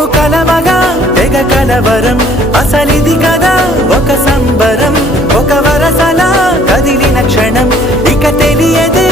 మేము కలవగా తెగ కలవరం అసలిది కదా ఒక సంబరం ఒక వరసలా కదిలిన క్షణం ఇక తెలియదే